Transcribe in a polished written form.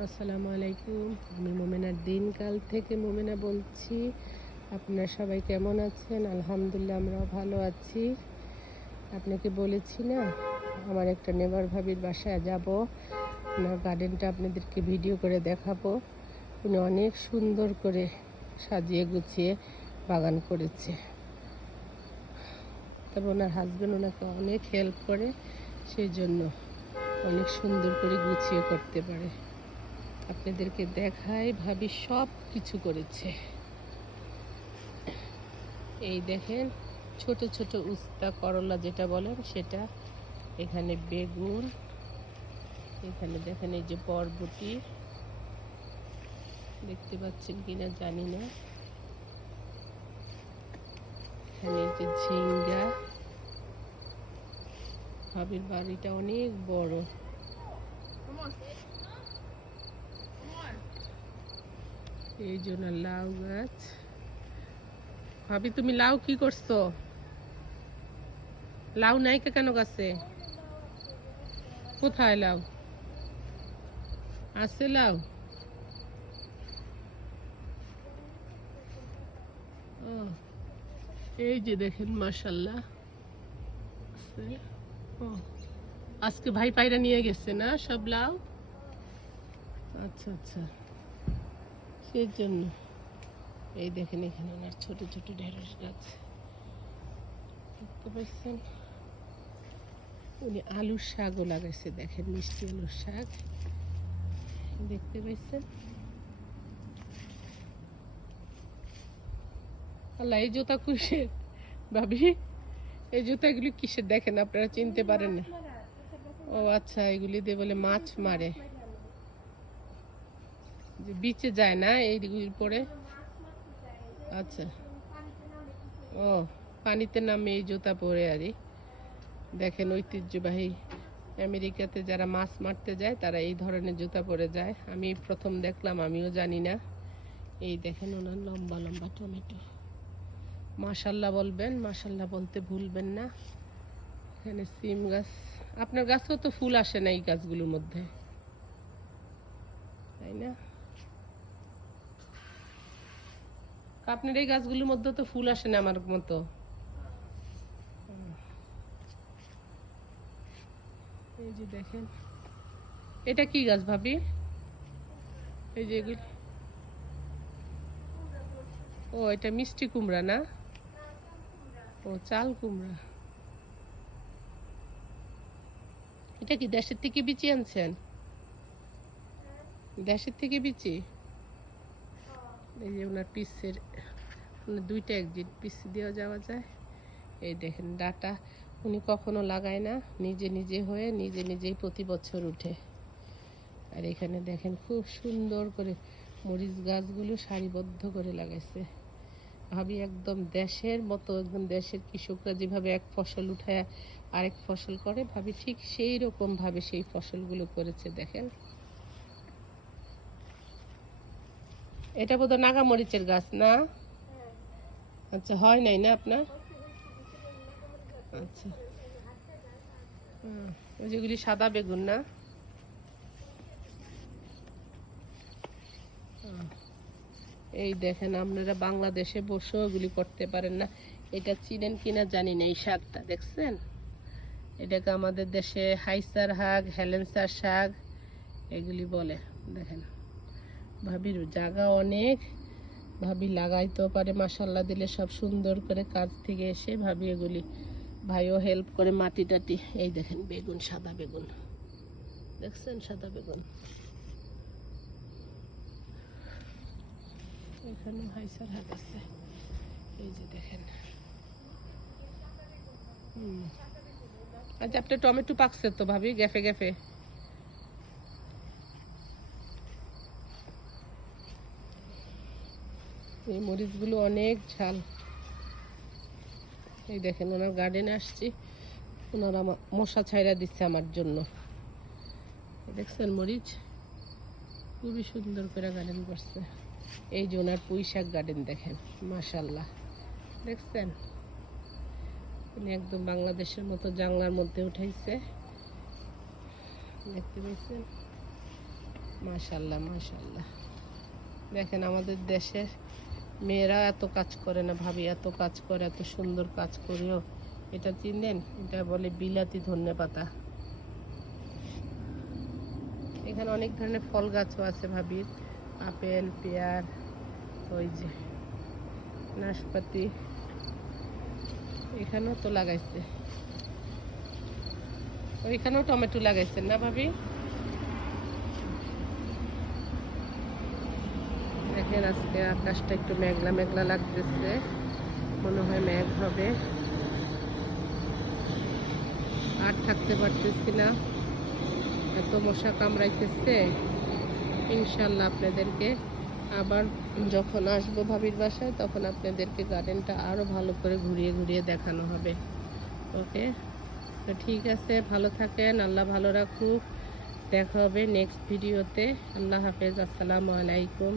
আসসালামু আলাইকুম। আমি মোমেনার দিনকাল থেকে মোমেনা বলছি। আপনারা সবাই কেমন আছেন? আলহামদুলিল্লাহ আমরাও ভালো আছি। আপনাকে বলেছি না, আমার একটা নেবার ভাবির বাসায় যাব, ওনার গার্ডেনটা আপনাদেরকে ভিডিও করে দেখাবো। উনি অনেক সুন্দর করে সাজিয়ে গুছিয়ে বাগান করেছে। তবে ওনার হাজব্যান্ড ওনাকে অনেক হেল্প করে, সেই জন্য অনেক সুন্দর করে গুছিয়ে করতে পারে। আপনাদেরকে দেখাই, ভাবি সব কিছু করেছে। এই দেখেন, ছোট ছোট উস্তা করলা যেটা বলেন সেটা, এখানে বেগুন, এখানে দেখেন এই যে বরবটি, দেখতে পাচ্ছেন কিনা জানি না, এখানে এই যে ঝিঙ্গা। ভাবির বাড়িটা অনেক বড়। এই জন্য লাউ গাছ। ভাবি তুমি লাউ কি করছো? লাউ নাই কেন গাছে? কোথায় লাউ আছে? লাউ ও, এই যে দেখেন মাশাল্লাহ। ও, আজকে ভাই পায়রা নিয়ে গেছে না সব লাউ? আচ্ছা আচ্ছা, সেই জন্য। এই দেখেন এখানে ওনার ছোট ছোট ঢেঁড়স গাছ, দেখতে পাচ্ছেন। উনি আলুর শাকও লাগাইছে, দেখেন মিষ্টি আলুর শাক, দেখতে পাচ্ছেন। আল্লাহ, এই জুতা কিসের ভাবি? এই জুতাগুলি কিসের দেখেন, আপনারা চিনতে পারেন না? ও আচ্ছা, এগুলি দিয়ে বলে মাছ মারে, যে বিচে যায় না এইগুলির পরে। আচ্ছা, ও পানিতে নামে এই জুতা পরে আরই। দেখেন ঐতিহ্যবাহী, আমেরিকাতে যারা মাছ মারতে যায় তারা এই ধরনের জুতা পরে যায়। আমি প্রথম দেখলাম, আমিও জানি না। এই দেখেন ওনার লম্বা লম্বা টমেটো। মাশাল্লাহ বলবেন, মাশাল্লাহ বলতে ভুলবেন না। এখানে সিম গাছ। আপনার গাছেও তো ফুল আসে না এই গাছগুলোর মধ্যে, তাই না? আপনার এই গাছগুলোর মধ্যে তো ফুল আসে না আমার মতো। এই যে দেখেন, এটা কি গাছ ভাবি? এই যে এগুলি, ও এটা মিষ্টি কুমড়া না? ও চাল কুমড়া। এটা কি দেশের থেকে বিচি আনছেন? দেশের থেকে বিচি। এই যে ওনার পিসের, ওনার দুইটা একদিন পিস দেওয়া যাওয়া যায়। এই দেখেন ডাটা, উনি কখনো লাগায় না, নিজে নিজে হয়ে নিজে নিজেই প্রতি বছর উঠে। আর এখানে দেখেন খুব সুন্দর করে মরিচ গাছগুলো সারিবদ্ধ করে লাগাইছে। ভাবি একদম দেশের মতো, একদম দেশের কৃষকরা যেভাবে এক ফসল উঠায় আরেক ফসল করে, ভাবি ঠিক সেই রকম ভাবে সেই ফসলগুলো করেছে। দেখেন, এটা বোধহয় নাগা মরিচের গাছ না? আচ্ছা, হয় নাই না আপনার? আচ্ছা, ওই যেগুলি সাদা বেগুন না? এই দেখেন, আপনারা বাংলাদেশে বসেও এগুলি করতে পারেন না। এটা চিনেন কিনা জানি না, এই শাকটা দেখছেন? এটাকে আমাদের দেশে হাইসার শাক, হেলেন্সার শাক এগুলি বলে। দেখেন, ভাবির জায়গা অনেক, ভাবি লাগাইতেও পারে, মাসাল্লাহ দিলে সব সুন্দর করে কাজ থেকে এসে ভাবি এগুলি, ভাইও হেল্প করে মাটি টাটি। এই দেখেন বেগুন, সাদা বেগুন দেখছেন, সাদা বেগুন। এখানে হাইসার শাক আছে, এই যে দেখেন। আচ্ছা, আপনার টমেটো পাকছে তো ভাবি, গ্যাফে গ্যাফে। এই মরিচগুলো অনেক ঝাল। এই দেখেন ওনার গার্ডেনে আসছি, ওনারা মশা ছাইরা দিচ্ছে আমার জন্য। দেখছেন মরিচ, খুবই সুন্দর করে গার্ডেন করছে। এই যে ওনার পুঁই শাক গার্ডেন দেখেন, মাশাল্লাহ দেখছেন। উনি একদম বাংলাদেশের মতো জানলার মধ্যে উঠাইছে, দেখতে পাচ্ছেন। মাশাল্লাহ মাশাল্লাহ। দেখেন আমাদের দেশের মেয়েরা এত কাজ করে না, ভাবি এত কাজ করে, এত সুন্দর কাজ করেও। এটা চিনেন? এটা বলে বিলাতি ধনেপাতা। এখানে অনেক ধরনের ফল গাছও আছে ভাবির, আপেল, পেয়ার, ওই যে নাশপাতি এখানেও তো লাগাইছে। ওইখানেও টমেটো লাগাইছেন না ভাবি? দেখেন আজকে আকাশটা একটু মেঘলা মেঘলা লাগতেছে, মনে হয় মেঘ হবে। আর থাকতে পারতেছি না, এত মশা কামড়াইতেছে। ইনশাল্লাহ আপনাদেরকে আবার যখন আসবো ভাবির বাসায়, তখন আপনাদেরকে গার্ডেনটা আরো ভালো করে ঘুরিয়ে ঘুরিয়ে দেখানো হবে। ওকে, তো ঠিক আছে, ভালো থাকেন, আল্লাহ ভালো রাখুক। দেখা হবে নেক্সট ভিডিওতে। আল্লাহ হাফেজ, আসসালামু আলাইকুম।